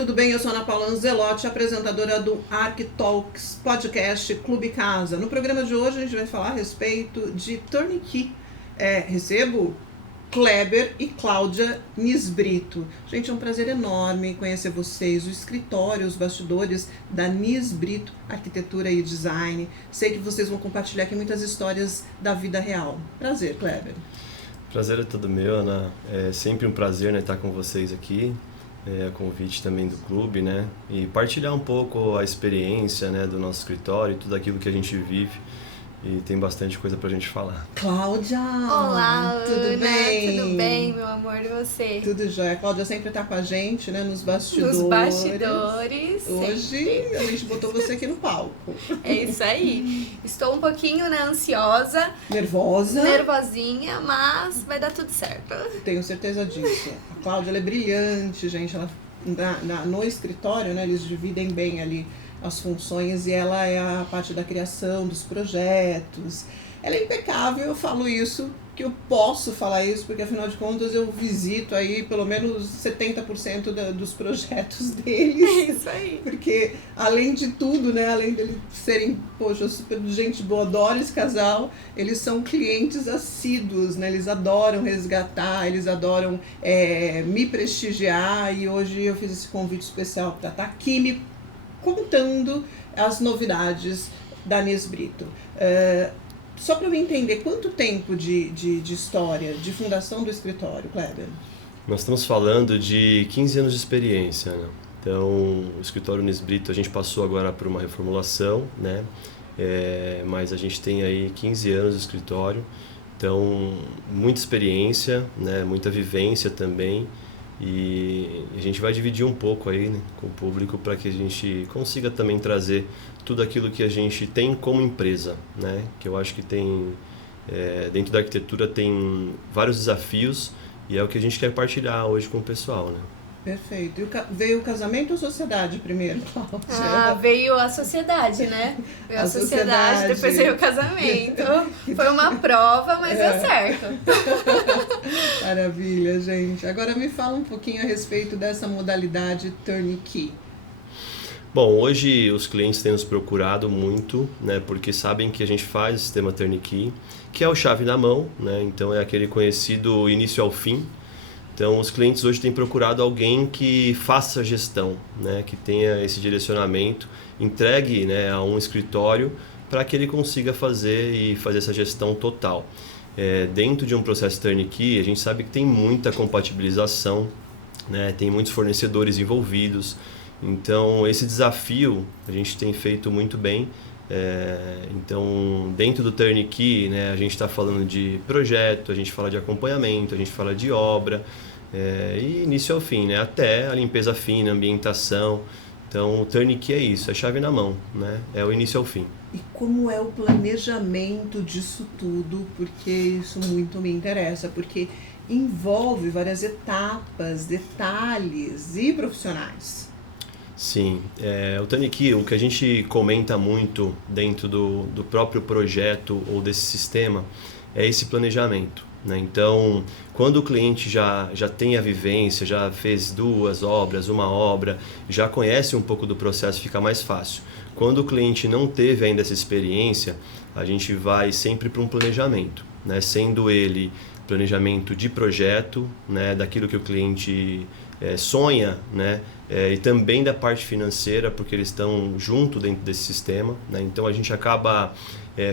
tudo bem? Eu sou Ana Paula Anzelotti, apresentadora do ArcTalks Podcast Clube Casa. No programa de hoje a gente vai falar a respeito de Turnkey. Recebo Kleber e Cláudia Nisbrito. Gente, é um prazer enorme conhecer vocês, o escritório, os bastidores da Nisbrito Arquitetura e Design. Sei que vocês vão compartilhar aqui muitas histórias da vida real. Prazer, Kleber. Prazer é todo meu, Ana. É sempre um prazer, né, estar com vocês aqui. A convite também do clube, né? E partilhar um pouco a experiência, né, do nosso escritório, tudo aquilo que a gente vive. E tem bastante coisa pra gente falar. Cláudia! Olá, tudo Ana, bem? tudo bem, meu amor, e você? Tudo jóia. A Cláudia sempre tá com a gente, né, nos bastidores. Nos bastidores. Hoje sempre. a gente botou você aqui no palco. É isso aí. Estou um pouquinho, né, ansiosa, Nervosa? nervosinha, mas vai dar tudo certo. Tenho certeza disso. A Cláudia, ela é brilhante, gente. Ela, no escritório, né, eles dividem bem ali as funções e ela é a parte da criação dos projetos. Ela é impecável, eu falo isso, que eu posso falar isso, porque afinal de contas eu visito aí pelo menos 70% dos projetos deles. É isso aí. Porque além de tudo, né, além deles serem, poxa, super gente boa, adoro esse casal, eles são clientes assíduos, né, eles adoram resgatar, eles adoram me prestigiar, e hoje eu fiz esse convite especial para estar aqui me contando as novidades da Nisbrito. Só para eu entender, quanto tempo de história, de fundação do escritório, Kleber? Nós estamos falando de 15 anos de experiência, né? Então, o escritório Nisbrito, a gente passou agora por uma reformulação, né? Mas a gente tem aí 15 anos de escritório, então muita experiência, né? Muita vivência também. E a gente vai dividir um pouco aí, né, com o público para que a gente consiga também trazer tudo aquilo que a gente tem como empresa, né? Que eu acho que tem, dentro da arquitetura tem vários desafios e é o que a gente quer partilhar hoje com o pessoal, né? Perfeito. E veio o casamento ou sociedade primeiro, Cláudia? Veio a sociedade, né? Veio a sociedade, depois veio o casamento. Foi uma prova, mas deu certo. Maravilha, gente. Agora me fala um pouquinho a respeito dessa modalidade Turnkey. Bom, hoje os clientes têm nos procurado muito, né, porque sabem que a gente faz o sistema Turnkey, que é o chave na mão, né, então é aquele conhecido início ao fim. Então, os clientes hoje têm procurado alguém que faça a gestão, né, que tenha esse direcionamento, entregue, né, a um escritório para que ele consiga fazer essa gestão total. Dentro de um processo Turnkey, a gente sabe que tem muita compatibilização, né, tem muitos fornecedores envolvidos. Então, esse desafio a gente tem feito muito bem. Então, dentro do Turnkey, né, a gente está falando de projeto, a gente fala de acompanhamento, a gente fala de obra, e início ao fim, né, até a limpeza fina, ambientação. Então, o Turnkey é isso, é chave na mão, né, é o início ao fim. E como é o planejamento disso tudo? Porque isso muito me interessa, porque envolve várias etapas, detalhes e profissionais. Sim, o Turnkey, o que a gente comenta muito dentro do próprio projeto ou desse sistema é esse planejamento, né? Então, quando o cliente já tem a vivência, já fez 2 obras, uma obra, já conhece um pouco do processo, fica mais fácil. Quando o cliente não teve ainda essa experiência, a gente vai sempre para um planejamento, né? Sendo ele planejamento de projeto, né? Daquilo que o cliente sonha, né? E também da parte financeira, porque eles estão junto dentro desse sistema, né? Então a gente acaba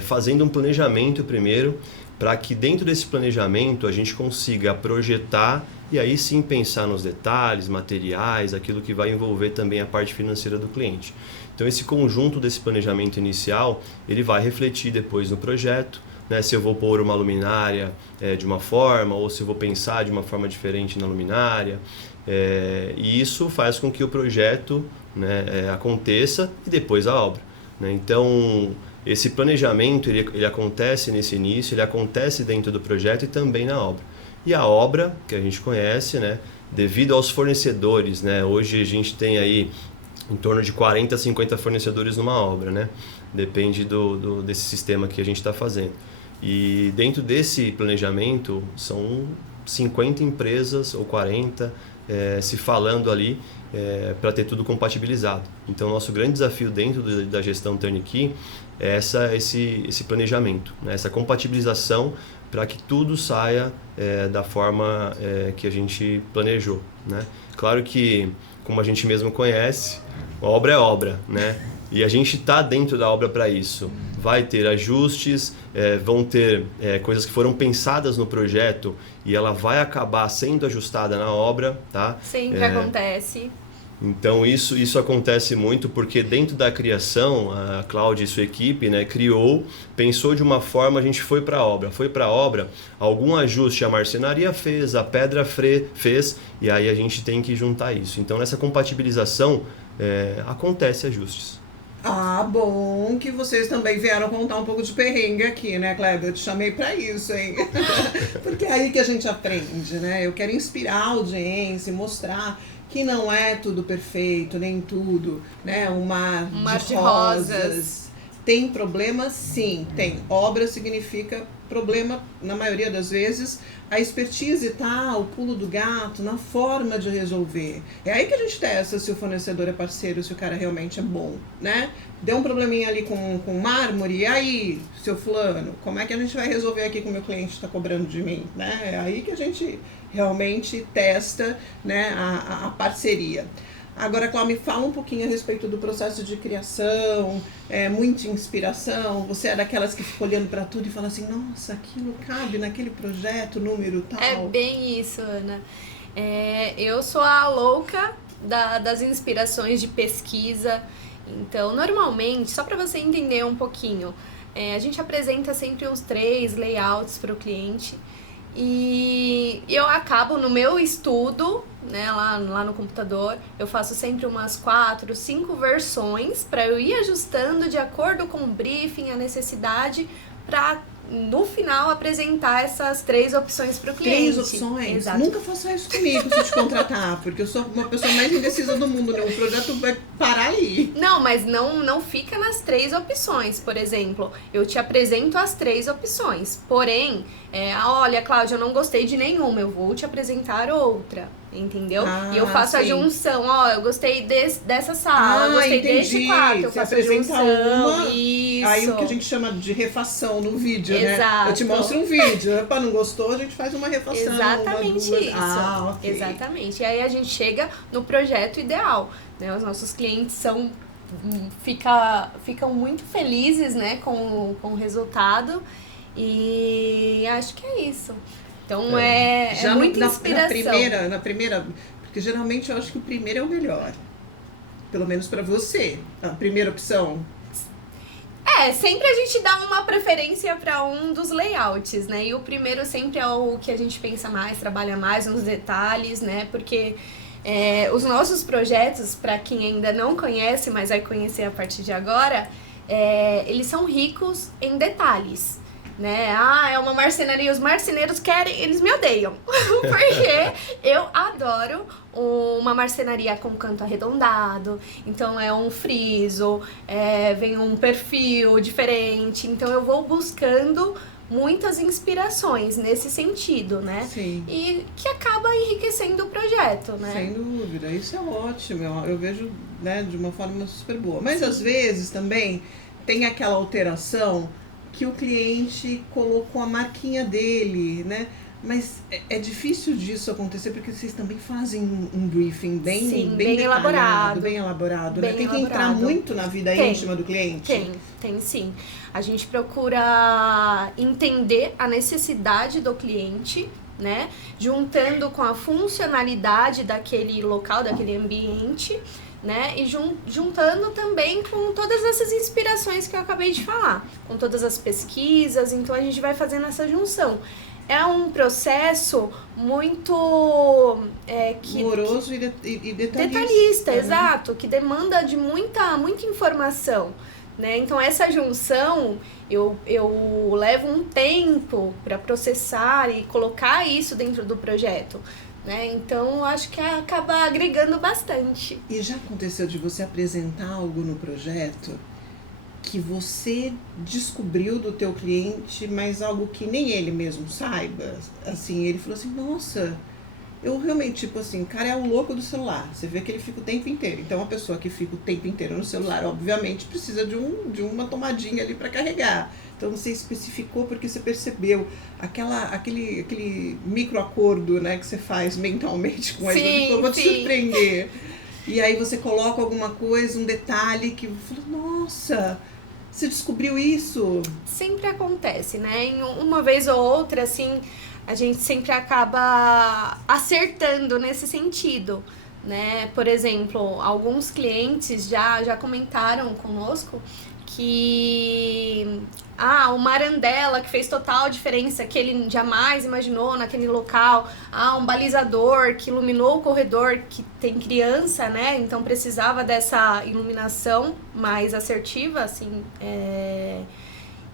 fazendo um planejamento primeiro, para que dentro desse planejamento a gente consiga projetar e aí sim pensar nos detalhes, materiais, aquilo que vai envolver também a parte financeira do cliente. Então esse conjunto desse planejamento inicial, ele vai refletir depois no projeto, né, se eu vou pôr uma luminária de uma forma ou se eu vou pensar de uma forma diferente na luminária. E isso faz com que o projeto, né, aconteça e depois a obra, né? Então, esse planejamento ele acontece nesse início, ele acontece dentro do projeto e também na obra. E a obra, que a gente conhece, né, devido aos fornecedores, né, hoje a gente tem aí em torno de 40 a 50 fornecedores numa obra, né? Depende desse sistema que a gente está fazendo. E dentro desse planejamento são 50 empresas ou 40 se falando ali para ter tudo compatibilizado. Então, nosso grande desafio dentro da gestão Turnkey é esse planejamento, né? Essa compatibilização para que tudo saia da forma que a gente planejou, né? Claro que, como a gente mesmo conhece, obra é obra, né? E a gente está dentro da obra para isso. Vai ter ajustes, vão ter coisas que foram pensadas no projeto e ela vai acabar sendo ajustada na obra, tá? Sempre acontece. Então isso acontece muito porque dentro da criação, a Cláudia e sua equipe, né, pensou de uma forma, a gente foi para a obra, algum ajuste a marcenaria fez, a pedra fez, e aí a gente tem que juntar isso. Então nessa compatibilização acontece ajustes. Ah, bom que vocês também vieram contar um pouco de perrengue aqui, né, Kleber? Eu te chamei pra isso, hein? Porque é aí que a gente aprende, né? Eu quero inspirar a audiência e mostrar que não é tudo perfeito, nem tudo, né? Um mar de rosas. Tem problemas? Sim, tem. Obra significa problema, na maioria das vezes. A expertise tá, o pulo do gato, na forma de resolver. É aí que a gente testa se o fornecedor é parceiro, se o cara realmente é bom, né? Deu um probleminha ali com mármore, e aí, seu fulano, como é que a gente vai resolver aqui que o meu cliente está cobrando de mim, né? É aí que a gente realmente testa, né, a parceria. Agora, Cláudia, me fala um pouquinho a respeito do processo de criação, muita inspiração. Você é daquelas que fica olhando para tudo e fala assim, nossa, aquilo cabe naquele projeto, número tal. É bem isso, Ana. Eu sou a louca das inspirações de pesquisa. Então, normalmente, só para você entender um pouquinho, a gente apresenta sempre uns 3 layouts para o cliente. E eu acabo no meu estudo, né, lá no computador, eu faço sempre umas 4, 5 versões para eu ir ajustando de acordo com o briefing, a necessidade, para no final apresentar essas 3 opções para o cliente. 3 opções? Exato. Nunca faça isso comigo se eu te contratar, porque eu sou uma pessoa mais indecisa do mundo, né? O projeto vai parar ali. Não, mas não fica nas 3 opções. Por exemplo, eu te apresento as 3 opções. Porém, olha, Cláudia, eu não gostei de nenhuma, eu vou te apresentar outra. Entendeu? E eu faço a junção, eu gostei dessa sala, eu gostei desse quarto, eu faço a junção, isso. Aí o que a gente chama de refação no vídeo, Exato. né? Eu te mostro um vídeo, não gostou, a gente faz uma refação. Exatamente isso. Okay. Exatamente. E aí a gente chega no projeto ideal, né? Os nossos clientes ficam muito felizes, né, com o resultado, e acho que é isso. Então é muita inspiração. Na primeira, porque geralmente eu acho que o primeiro é o melhor. Pelo menos para você. A primeira opção. Sempre a gente dá uma preferência para um dos layouts, né? E o primeiro sempre é o que a gente pensa mais, trabalha mais nos detalhes, né? Porque os nossos projetos, para quem ainda não conhece, mas vai conhecer a partir de agora, eles são ricos em detalhes. Né? É uma marcenaria, os marceneiros eles me odeiam, porque eu adoro uma marcenaria com canto arredondado, então é um friso, vem um perfil diferente, então eu vou buscando muitas inspirações nesse sentido, né? Sim. E que acaba enriquecendo o projeto, né? Sem dúvida, isso é ótimo, eu vejo, né, de uma forma super boa, mas às vezes também tem aquela alteração que o cliente colocou a marquinha dele, né? Mas é difícil disso acontecer porque vocês também fazem um briefing bem elaborado, né? Tem que entrar muito na vida íntima do cliente. Tem sim. A gente procura entender a necessidade do cliente, né? Juntando com a funcionalidade daquele local, daquele ambiente, né? E juntando também com todas essas inspirações que eu acabei de falar, com todas as pesquisas, então a gente vai fazendo essa junção. É um processo muito moroso e detalhista, né? Exato, que demanda de muita informação, né? Então essa junção eu levo um tempo para processar e colocar isso dentro do projeto. Né? Então, acho que acaba agregando bastante. E já aconteceu de você apresentar algo no projeto que você descobriu do teu cliente, mas algo que nem ele mesmo saiba? Assim, ele falou assim, nossa, eu realmente, tipo assim, o cara é o louco do celular. Você vê que ele fica o tempo inteiro. Então, uma pessoa que fica o tempo inteiro no celular, obviamente, precisa de uma tomadinha ali para carregar. Então, você especificou porque você percebeu aquele microacordo, né, que você faz mentalmente com ele. Sim, Eu vou te sim. surpreender. E aí você coloca alguma coisa, um detalhe que fala, nossa, você descobriu isso? Sempre acontece, né? Em uma vez ou outra, assim, a gente sempre acaba acertando nesse sentido, né? Por exemplo, alguns clientes já comentaram conosco que uma arandela que fez total diferença, que ele jamais imaginou naquele local, um balizador que iluminou o corredor, que tem criança, né, então precisava dessa iluminação mais assertiva, assim,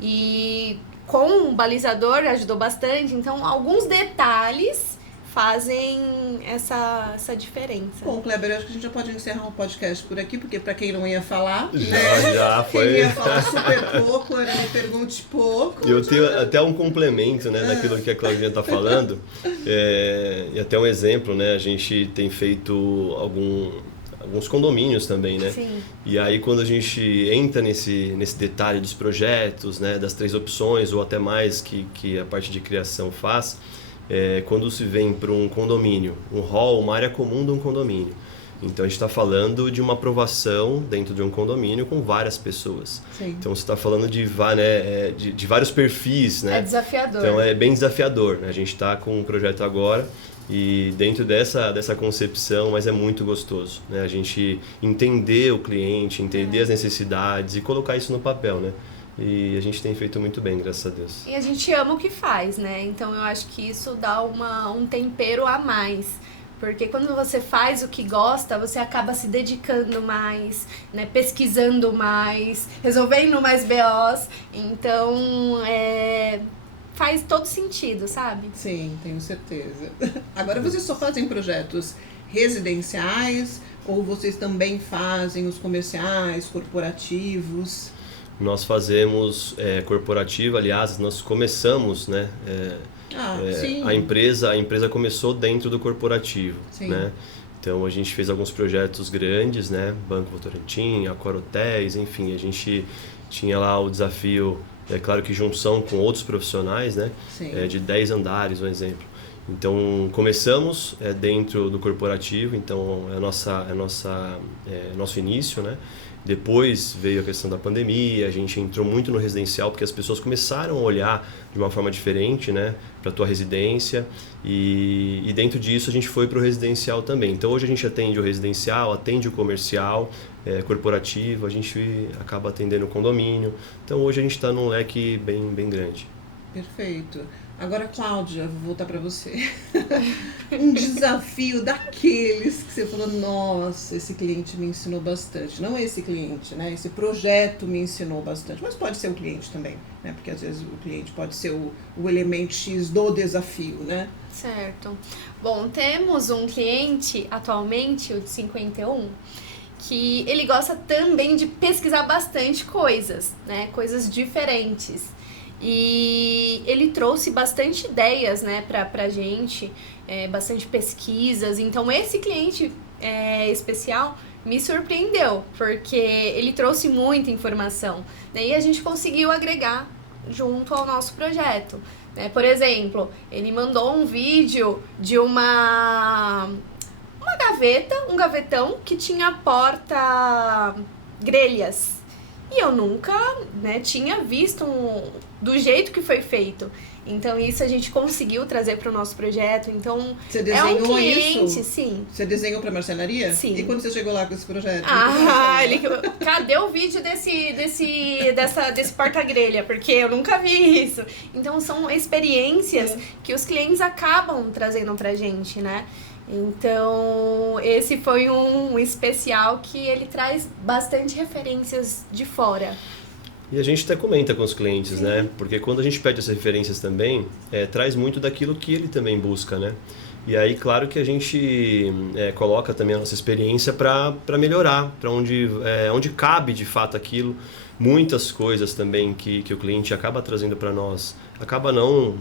e com o balizador ajudou bastante, então alguns detalhes fazem essa diferença. Bom, Kleber, eu acho que a gente já pode encerrar o podcast por aqui, porque para quem não ia falar, já foi. Quem ia falar super pouco, era me pergunte pouco. Eu tenho até um complemento, né, daquilo que a Claudinha está falando, e até um exemplo, né, a gente tem feito alguns condomínios também, né? Sim. E aí quando a gente entra nesse detalhe dos projetos, né, das 3 opções ou até mais que a parte de criação faz, quando se vem para um condomínio, um hall, uma área comum de um condomínio. Então a gente está falando de uma aprovação dentro de um condomínio com várias pessoas. Sim. Então você está falando de vários perfis, né? É desafiador. Então é bem desafiador, né? A gente está com um projeto agora e dentro dessa concepção, mas é muito gostoso, né? A gente entender o cliente, entender as necessidades e colocar isso no papel, né? E a gente tem feito muito bem, graças a Deus. E a gente ama o que faz, né? Então eu acho que isso dá um tempero a mais. Porque quando você faz o que gosta, você acaba se dedicando mais, né? Pesquisando mais, resolvendo mais BOs. Então, faz todo sentido, sabe? Sim, tenho certeza. Agora, vocês só fazem projetos residenciais ou vocês também fazem os comerciais, corporativos? Nós fazemos corporativo, aliás, nós começamos, né? Sim. A empresa começou dentro do corporativo, Sim. né? Então a gente fez alguns projetos grandes, né? Banco Votorantim, Accor Hotéis, enfim, a gente tinha lá o desafio, claro que junção com outros profissionais, né? Sim. De 10 andares, um exemplo. Então começamos dentro do corporativo, então é nosso início, né? Depois veio a questão da pandemia, a gente entrou muito no residencial porque as pessoas começaram a olhar de uma forma diferente, né, para a tua residência e dentro disso a gente foi para o residencial também. Então hoje a gente atende o residencial, atende o comercial, corporativo, a gente acaba atendendo o condomínio. Então hoje a gente está num leque bem grande. Perfeito. Agora, Cláudia, vou voltar para você. Um desafio daqueles que você falou, nossa, esse cliente me ensinou bastante. Não esse cliente, né? Esse projeto me ensinou bastante. Mas pode ser o cliente também, né? Porque às vezes o cliente pode ser o elemento X do desafio, né? Certo. Bom, temos um cliente atualmente, o de 51, que ele gosta também de pesquisar bastante coisas, né? Coisas diferentes. E ele trouxe bastante ideias, né, pra gente, bastante pesquisas. Então, esse cliente especial me surpreendeu, porque ele trouxe muita informação, né, e a gente conseguiu agregar junto ao nosso projeto. Né? Por exemplo, ele mandou um vídeo de uma gaveta, um gavetão que tinha porta grelhas. E eu nunca, né, tinha visto do jeito que foi feito. Então, isso a gente conseguiu trazer para o nosso projeto. Então, você desenhou é um cliente, isso? Sim. Você desenhou para marcenaria? Sim. E quando você chegou lá com esse projeto? Cadê o vídeo desse porta-grelha? Porque eu nunca vi isso. Então, são experiências que os clientes acabam trazendo pra gente, né? Então, esse foi um especial que ele traz bastante referências de fora. E a gente até comenta com os clientes, né? Porque quando a gente pede essas referências também, traz muito daquilo que ele também busca, né? E aí, claro que a gente coloca também a nossa experiência para melhorar, para onde cabe de fato aquilo. Muitas coisas também que o cliente acaba trazendo para nós, acaba não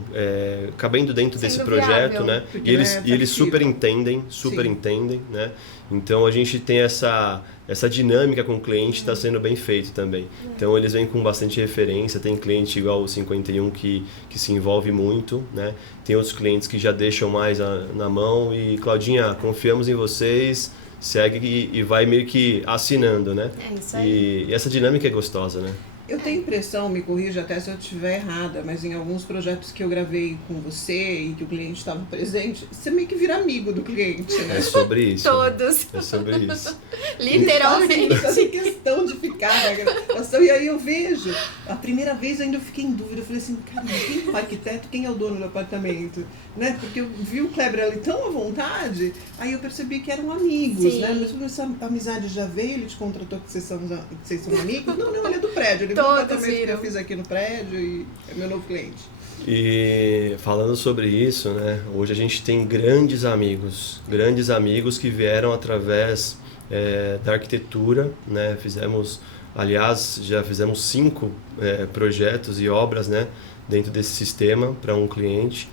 cabendo dentro Sendo desse projeto, viável. né? Porque E não eles, é e eles super flexível. entendem, né? Então a gente tem essa dinâmica com o cliente, está sendo bem feito também. Então eles vêm com bastante referência, tem cliente igual o 51 que se envolve muito, né? Tem outros clientes que já deixam mais na mão e, Claudinha, confiamos em vocês, segue e vai meio que assinando, né? É isso aí. E essa dinâmica é gostosa, né? Eu tenho impressão, me corrija até se eu estiver errada, mas em alguns projetos que eu gravei com você e que o cliente estava presente, você meio que vira amigo do cliente, né? É sobre isso. Todos. É sobre isso. Literalmente. Eles fazem questão de ficar na gravação. E aí eu vejo, a primeira vez ainda eu fiquei em dúvida, eu falei assim, cara, quem é o arquiteto, quem é o dono do apartamento? Né? Porque eu vi o Kleber ali tão à vontade, aí eu percebi que eram amigos, Sim. né? Mas essa amizade já veio, ele te contratou que vocês são amigos? Não, ele é do prédio, ele viu o Todos apartamento que viram. eu fiz aqui no prédio e é meu novo cliente. E falando sobre isso, né? Hoje a gente tem grandes amigos que vieram através da arquitetura, né? Aliás, já fizemos 5 projetos e obras, né? Dentro desse sistema para um cliente.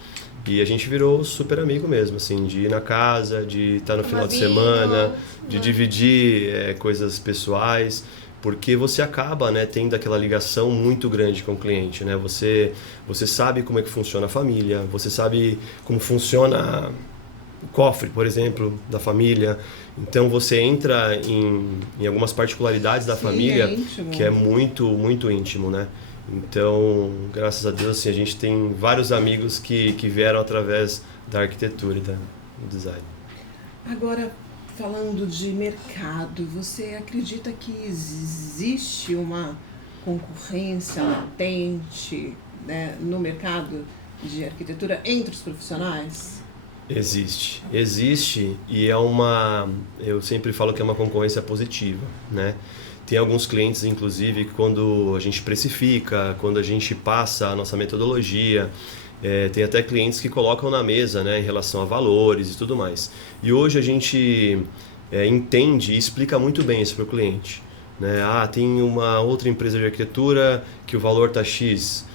E a gente virou super amigo mesmo, assim, de ir na casa, de estar no final de vinho, semana, de né? dividir coisas pessoais, porque você acaba, né, tendo aquela ligação muito grande com o cliente, né? Você sabe como é que funciona a família, você sabe como funciona o cofre, por exemplo, da família. Então você entra em algumas particularidades da Sim, família é íntimo. que é muito, muito íntimo, né? Então, graças a Deus, assim, a gente tem vários amigos que vieram através da arquitetura e do design. Agora, falando de mercado, você acredita que existe uma concorrência latente, né, no mercado de arquitetura entre os profissionais? Existe e eu sempre falo que é uma concorrência positiva, né? Tem alguns clientes, inclusive, que quando a gente precifica, quando a gente passa a nossa metodologia, tem até clientes que colocam na mesa, né, em relação a valores e tudo mais. E hoje a gente entende e explica muito bem isso para o cliente, né? Tem uma outra empresa de arquitetura que o valor está X.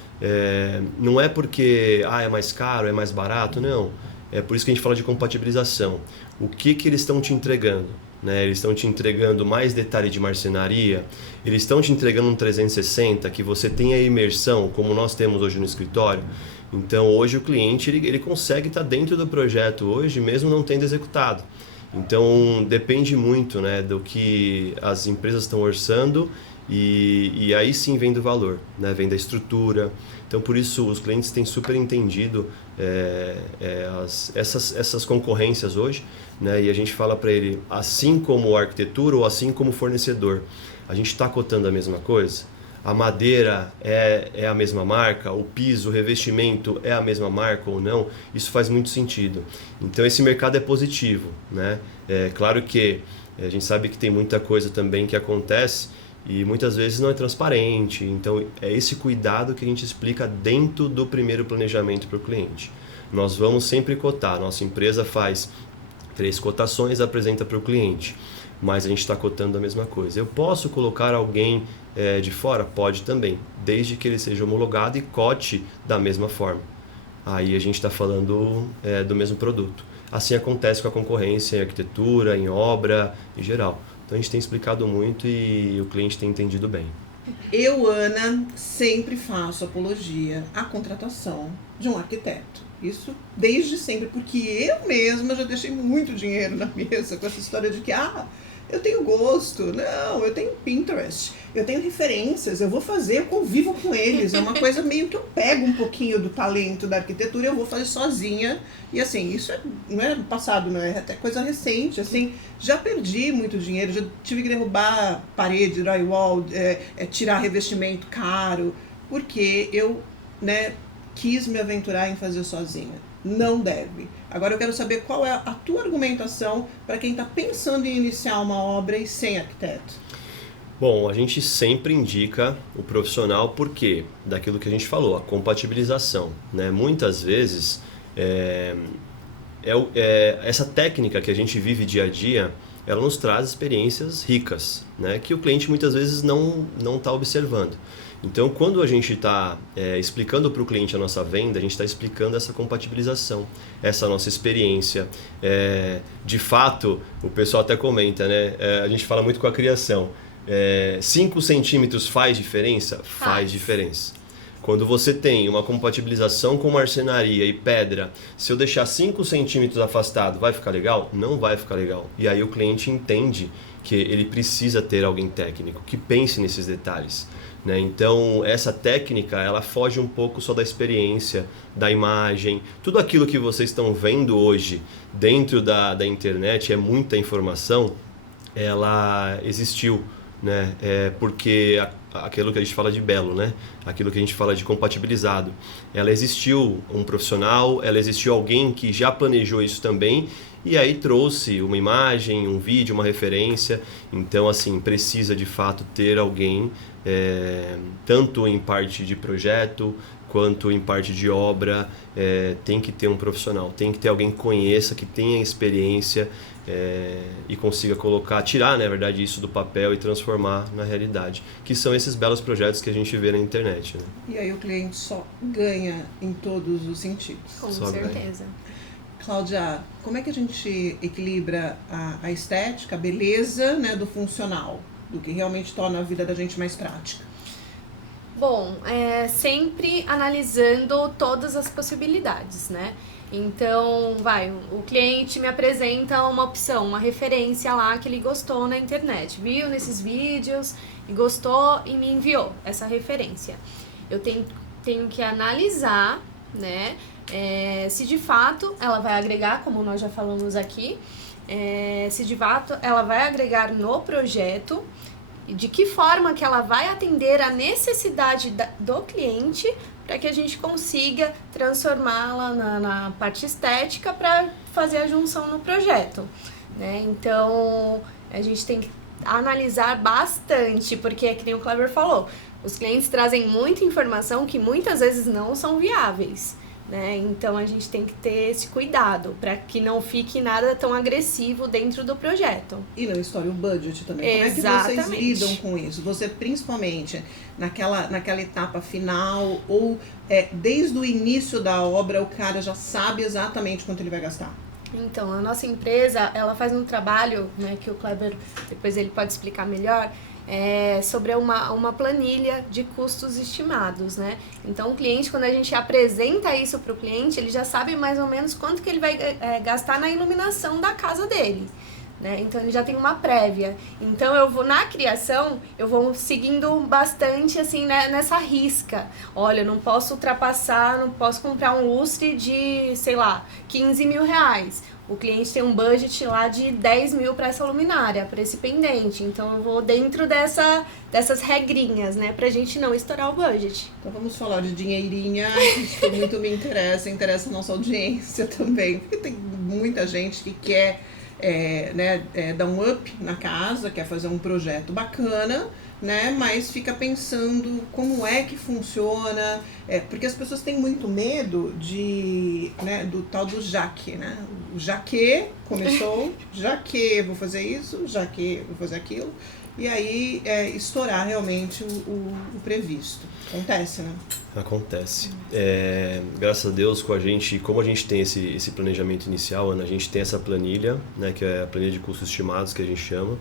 Não é porque é mais caro, é mais barato, não. É por isso que a gente fala de compatibilização. O que eles estão te entregando? Né? Eles estão te entregando mais detalhe de marcenaria, eles estão te entregando um 360 que você tem a imersão, como nós temos hoje no escritório. Então hoje o cliente ele consegue estar dentro do projeto hoje, mesmo não tendo executado. Então depende muito, né, do que as empresas estão orçando e aí sim vem do valor, né, vem da estrutura. Então por isso os clientes têm super entendido essas concorrências hoje, né, e a gente fala para ele, assim como arquitetura ou assim como fornecedor, a gente está cotando a mesma coisa? A madeira é a mesma marca? O piso, o revestimento é a mesma marca ou não? Isso faz muito sentido. Então esse mercado é positivo, né? É claro que a gente sabe que tem muita coisa também que acontece e muitas vezes não é transparente. Então é esse cuidado que a gente explica dentro do primeiro planejamento para o cliente. Nós vamos sempre cotar, nossa empresa faz 3 cotações, apresenta para o cliente, mas a gente está cotando a mesma coisa. Eu posso colocar alguém de fora? Pode também, desde que ele seja homologado e cote da mesma forma. Aí a gente está falando do mesmo produto. Assim acontece com a concorrência em arquitetura, em obra, em geral. Então a gente tem explicado muito e o cliente tem entendido bem. Eu, Ana, sempre faço apologia à contratação de um arquiteto. Isso desde sempre, porque eu mesma já deixei muito dinheiro na mesa com essa história de que, eu tenho gosto, não, eu tenho Pinterest, eu tenho referências, eu vou fazer, eu convivo com eles. É uma coisa meio que eu pego um pouquinho do talento da arquitetura e eu vou fazer sozinha. E assim, isso não é passado, não é até coisa recente. Assim, já perdi muito dinheiro, já tive que derrubar parede, drywall, tirar revestimento caro, porque eu, né, quis me aventurar em fazer sozinha. Não deve. Agora eu quero saber qual é a tua argumentação para quem está pensando em iniciar uma obra e sem arquiteto. Bom, a gente sempre indica o profissional porque daquilo que a gente falou, a compatibilização, né? Muitas vezes essa técnica que a gente vive dia a dia, ela nos traz experiências ricas, né? Que o cliente muitas vezes não está observando. Então, quando a gente está explicando para o cliente a nossa venda, a gente está explicando essa compatibilização, essa nossa experiência. De fato, o pessoal até comenta, né? A gente fala muito com a criação. 5 centímetros faz diferença? Faz diferença. Quando você tem uma compatibilização com marcenaria e pedra, se eu deixar 5 centímetros afastado, vai ficar legal? Não vai ficar legal. E aí o cliente entende que ele precisa ter alguém técnico, que pense nesses detalhes. Né? Então, essa técnica, ela foge um pouco só da experiência, da imagem. Tudo aquilo que vocês estão vendo hoje dentro da internet, é muita informação, ela existiu. Né? Porque aquilo que a gente fala de belo, né? Aquilo que a gente fala de compatibilizado, ela existiu um profissional, ela existiu alguém que já planejou isso também e aí trouxe uma imagem, um vídeo, uma referência. Então, assim, precisa de fato ter alguém, tanto em parte de projeto quanto em parte de obra, tem que ter um profissional, tem que ter alguém que conheça, que tenha experiência e consiga tirar, na verdade, isso do papel e transformar na realidade, que são esses belos projetos que a gente vê na internet. Né? E aí o cliente só ganha em todos os sentidos. Com certeza. Cláudia, como é que a gente equilibra a estética, a beleza, né, do funcional, do que realmente torna a vida da gente mais prática? Bom, sempre analisando todas as possibilidades, né? Então, o cliente me apresenta uma opção, uma referência lá que ele gostou na internet, viu nesses vídeos e gostou e me enviou essa referência. Eu tenho que analisar, né, se de fato ela vai agregar, como nós já falamos aqui, se de fato ela vai agregar no projeto, e de que forma que ela vai atender a necessidade do cliente para que a gente consiga transformá-la na parte estética para fazer a junção no projeto, né? Então, a gente tem que analisar bastante, porque é que nem o Kleber falou, os clientes trazem muita informação que muitas vezes não são viáveis. Né? Então a gente tem que ter esse cuidado para que não fique nada tão agressivo dentro do projeto. E não estoure o budget também. Exatamente. Como é que vocês lidam com isso? Você principalmente naquela etapa final ou desde o início da obra o cara já sabe exatamente quanto ele vai gastar? Então, a nossa empresa, ela faz um trabalho, né, que o Kleber, depois ele pode explicar melhor, sobre uma planilha de custos estimados, né? Então, o cliente, quando a gente apresenta isso para o cliente, ele já sabe mais ou menos quanto que ele vai gastar na iluminação da casa dele, né? Então, ele já tem uma prévia. Então, na criação, eu vou seguindo bastante, assim, né, nessa risca. Olha, eu não posso ultrapassar, não posso comprar um lustre de, sei lá, 15 mil reais. O cliente tem um budget lá de 10 mil para essa luminária, para esse pendente. Então, eu vou dentro dessas regrinhas, né? Pra gente não estourar o budget. Então, vamos falar de dinheirinha, que muito me interessa a nossa audiência também. Porque tem muita gente que quer dar um up na casa, quer fazer um projeto bacana, né? Mas fica pensando como é que funciona, porque as pessoas têm muito medo do tal do já que, né? O já que começou, já que vou fazer isso, já que vou fazer aquilo, e aí estourar realmente o previsto. Acontece, né? Acontece. Graças a Deus, como a gente tem esse planejamento inicial, Ana, a gente tem essa planilha, né, que é a planilha de custos estimados, que a gente chama.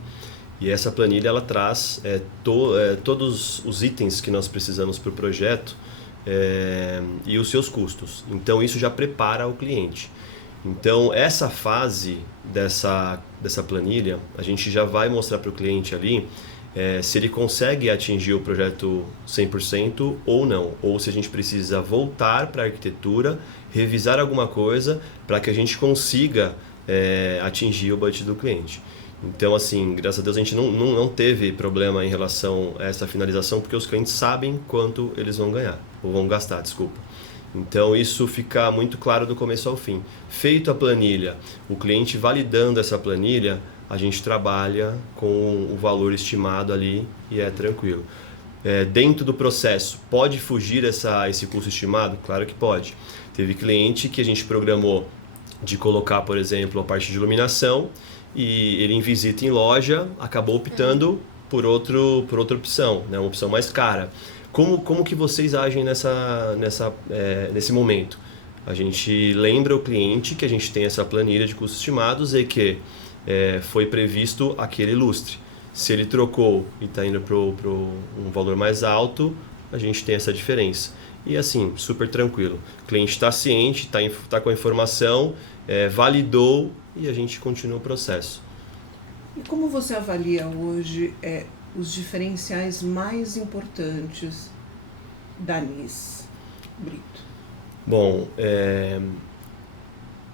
E essa planilha ela traz todos os itens que nós precisamos para o projeto e os seus custos. Então isso já prepara o cliente. Então essa fase dessa planilha, a gente já vai mostrar para o cliente ali se ele consegue atingir o projeto 100% ou não. Ou se a gente precisa voltar para a arquitetura, revisar alguma coisa para que a gente consiga atingir o budget do cliente. Então, assim, graças a Deus a gente não teve problema em relação a essa finalização, porque os clientes sabem quanto eles vão ganhar, ou vão gastar, desculpa. Então, isso fica muito claro do começo ao fim. Feito a planilha, o cliente validando essa planilha, a gente trabalha com o valor estimado ali e é tranquilo. Dentro do processo, pode fugir esse custo estimado? Claro que pode. Teve cliente que a gente programou de colocar, por exemplo, a parte de iluminação, e ele em visita em loja acabou optando por outra opção, né? Uma opção mais cara. Como que vocês agem nesse momento? A gente lembra o cliente que a gente tem essa planilha de custos estimados e que foi previsto aquele lustre. Se ele trocou e está indo para um valor mais alto, a gente tem essa diferença. E assim, super tranquilo. O cliente está ciente, está com a informação, validou e a gente continua o processo. E como você avalia hoje os diferenciais mais importantes da Anis Brito? Bom,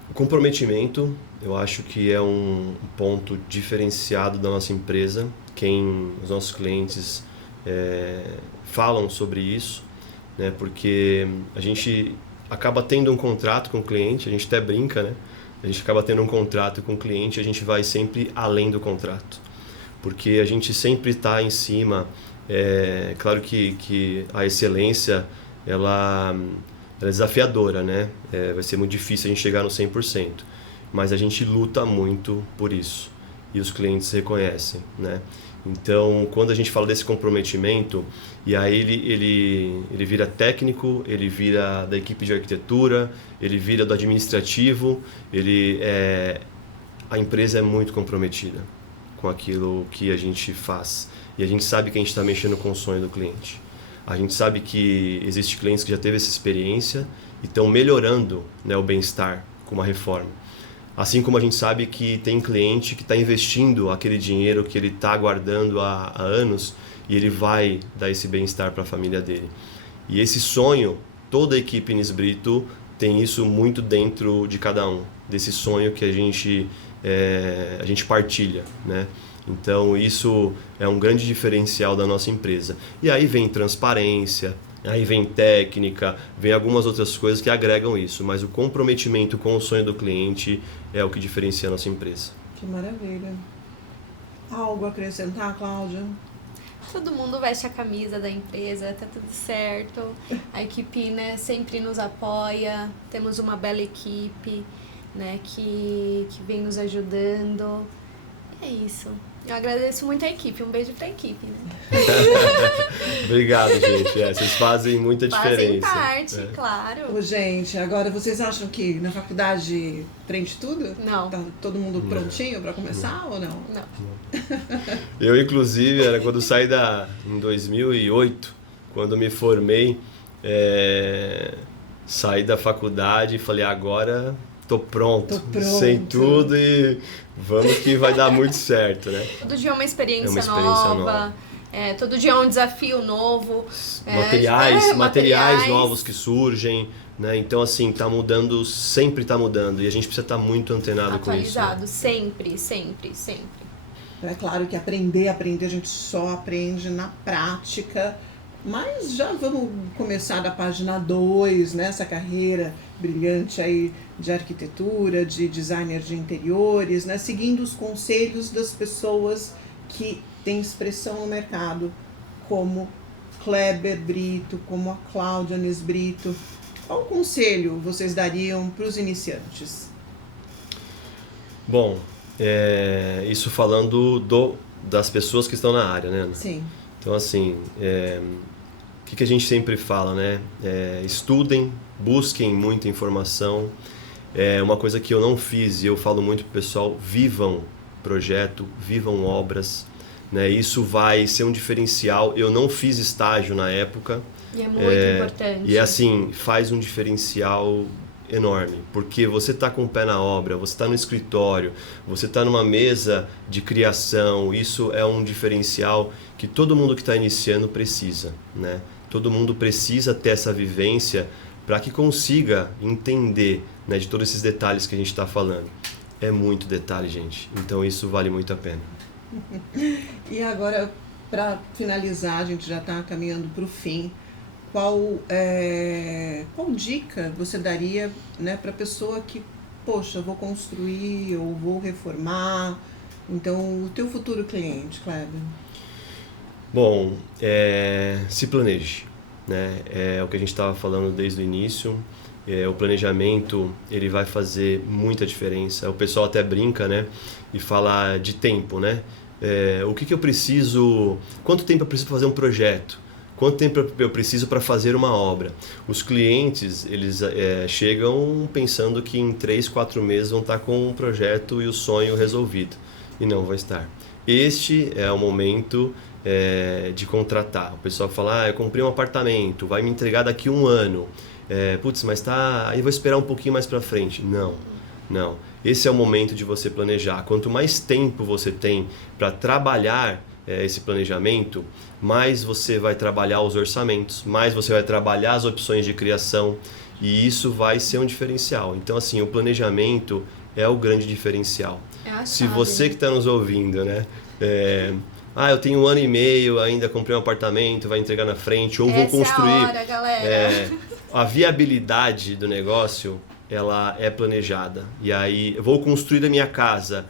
o comprometimento, eu acho que é um ponto diferenciado da nossa empresa. Os nossos clientes falam sobre isso, né? Porque a gente acaba tendo um contrato com o cliente, a gente até brinca, né? A gente acaba tendo um contrato com o cliente e a gente vai sempre além do contrato. Porque a gente sempre está em cima. Claro que a excelência ela é desafiadora, né? Vai ser muito difícil a gente chegar no 100%. Mas a gente luta muito por isso. E os clientes reconhecem, né? Então, quando a gente fala desse comprometimento, e aí ele vira técnico, ele vira da equipe de arquitetura, ele vira do administrativo, a empresa é muito comprometida com aquilo que a gente faz. E a gente sabe que a gente está mexendo com o sonho do cliente. A gente sabe que existe clientes que já teve essa experiência e estão melhorando, né, o bem-estar com uma reforma. Assim como a gente sabe que tem cliente que está investindo aquele dinheiro que ele está guardando há anos e ele vai dar esse bem-estar para a família dele. E esse sonho, toda a equipe Anis Brito tem isso muito dentro de cada um, desse sonho que a gente partilha, né? Então isso é um grande diferencial da nossa empresa. E aí vem transparência, aí vem técnica, vem algumas outras coisas que agregam isso, mas o comprometimento com o sonho do cliente é o que diferencia a nossa empresa. Que maravilha. Algo a acrescentar, Cláudia? Todo mundo veste a camisa da empresa, tá tudo certo. A equipe, né, sempre nos apoia. Temos uma bela equipe, né, que vem nos ajudando. É isso. Eu agradeço muito a equipe. Um beijo pra equipe, né? Obrigado, gente. Vocês fazem muita diferença. Fazem parte, claro. Ô, gente, agora vocês acham que na faculdade prende tudo? Não. Tá todo mundo prontinho para começar ou não? Não. Eu, inclusive, era quando saí em 2008, quando me formei, saí da faculdade e falei, agora tô pronto, sei tudo e vamos que vai dar muito certo, né? Todo dia é uma experiência nova. Todo dia é um desafio novo. Materiais novos que surgem, né? Então, assim, tá mudando, sempre tá mudando. E a gente precisa estar muito antenado com isso. Atualizado, sempre, sempre, sempre. É claro que aprender, a gente só aprende na prática. Mas já vamos começar da página 2, né? Essa carreira brilhante aí de arquitetura, de designer de interiores, né? Seguindo os conselhos das pessoas que têm expressão no mercado, como Kleber Brito, como a Cláudia Anis Brito. Qual conselho vocês dariam para os iniciantes? Bom, isso falando das pessoas que estão na área, né? Sim. Então, assim, o que a gente sempre fala, né? Estudem, busquem muita informação. Uma coisa que eu não fiz e eu falo muito pro pessoal, vivam projeto, vivam obras, né? Isso vai ser um diferencial. Eu não fiz estágio na época. E é muito importante. E assim, faz um diferencial enorme, porque você está com o pé na obra, você está no escritório, você está numa mesa de criação. Isso é um diferencial que todo mundo que está iniciando precisa, né? Todo mundo precisa ter essa vivência para que consiga entender, né, de todos esses detalhes que a gente está falando. É muito detalhe, gente. Então isso vale muito a pena. E agora, para finalizar, a gente já está caminhando para o fim. Qual dica você daria, né, para a pessoa que, poxa, vou construir ou vou reformar? Então, o teu futuro cliente, Kleber? Bom, se planeje, né? É o que a gente estava falando desde o início. o planejamento ele vai fazer muita diferença. O pessoal até brinca, né, e fala de tempo, né? O que eu preciso, quanto tempo eu preciso para fazer um projeto? Quanto tempo eu preciso para fazer uma obra? Os clientes, eles chegam pensando que em 3, 4 meses vão estar com um projeto e o sonho resolvido. E não vai estar. Este é o momento de contratar. O pessoal fala, eu comprei um apartamento, vai me entregar daqui a 1 ano. Putz, mas aí vou esperar um pouquinho mais para frente. Não. Esse é o momento de você planejar. Quanto mais tempo você tem para trabalhar esse planejamento, mais você vai trabalhar os orçamentos, mais você vai trabalhar as opções de criação, e isso vai ser um diferencial. Então, assim, o planejamento é o grande diferencial. Se você que está nos ouvindo, né? Eu tenho 1 ano e meio, ainda comprei um apartamento, vai entregar na frente, ou vou construir. É a hora, galera. A viabilidade do negócio, ela é planejada. E aí, eu vou construir a minha casa.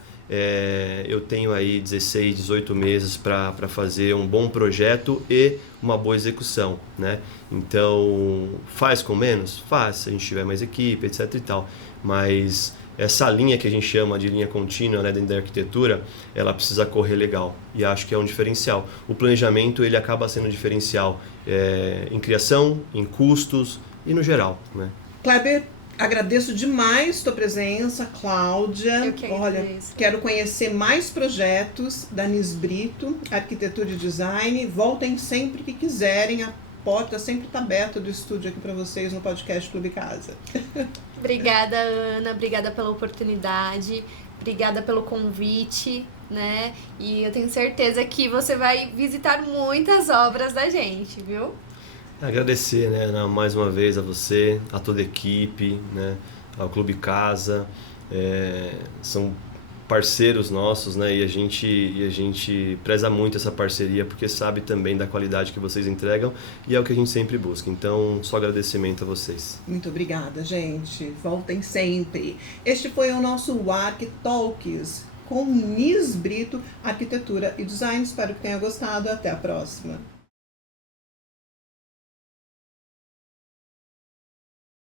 Eu tenho aí 16, 18 meses para fazer um bom projeto e uma boa execução, né? Então, faz com menos? Faz, se a gente tiver mais equipe, etc e tal. Mas essa linha que a gente chama de linha contínua, né, dentro da arquitetura, ela precisa correr legal. E acho que é um diferencial. O planejamento, ele acaba sendo um diferencial em criação, em custos e no geral, né? Kleber, agradeço demais tua presença, Cláudia. Eu que agradeço. Quero conhecer mais projetos da Nis Brito, Arquitetura e Design. Voltem sempre que quiserem, a porta sempre está aberta do estúdio aqui para vocês no podcast Clube Casa. Obrigada, Ana, obrigada pela oportunidade, obrigada pelo convite, né? E eu tenho certeza que você vai visitar muitas obras da gente, viu? Agradecer, né, Ana, mais uma vez a você, a toda a equipe, né, ao Clube Casa, são parceiros nossos, né, e a gente preza muito essa parceria porque sabe também da qualidade que vocês entregam e é o que a gente sempre busca. Então, só agradecimento a vocês. Muito obrigada, gente. Voltem sempre. Este foi o nosso Arq Talks com Nis Brito, Arquitetura e Design. Espero que tenha gostado. Até a próxima.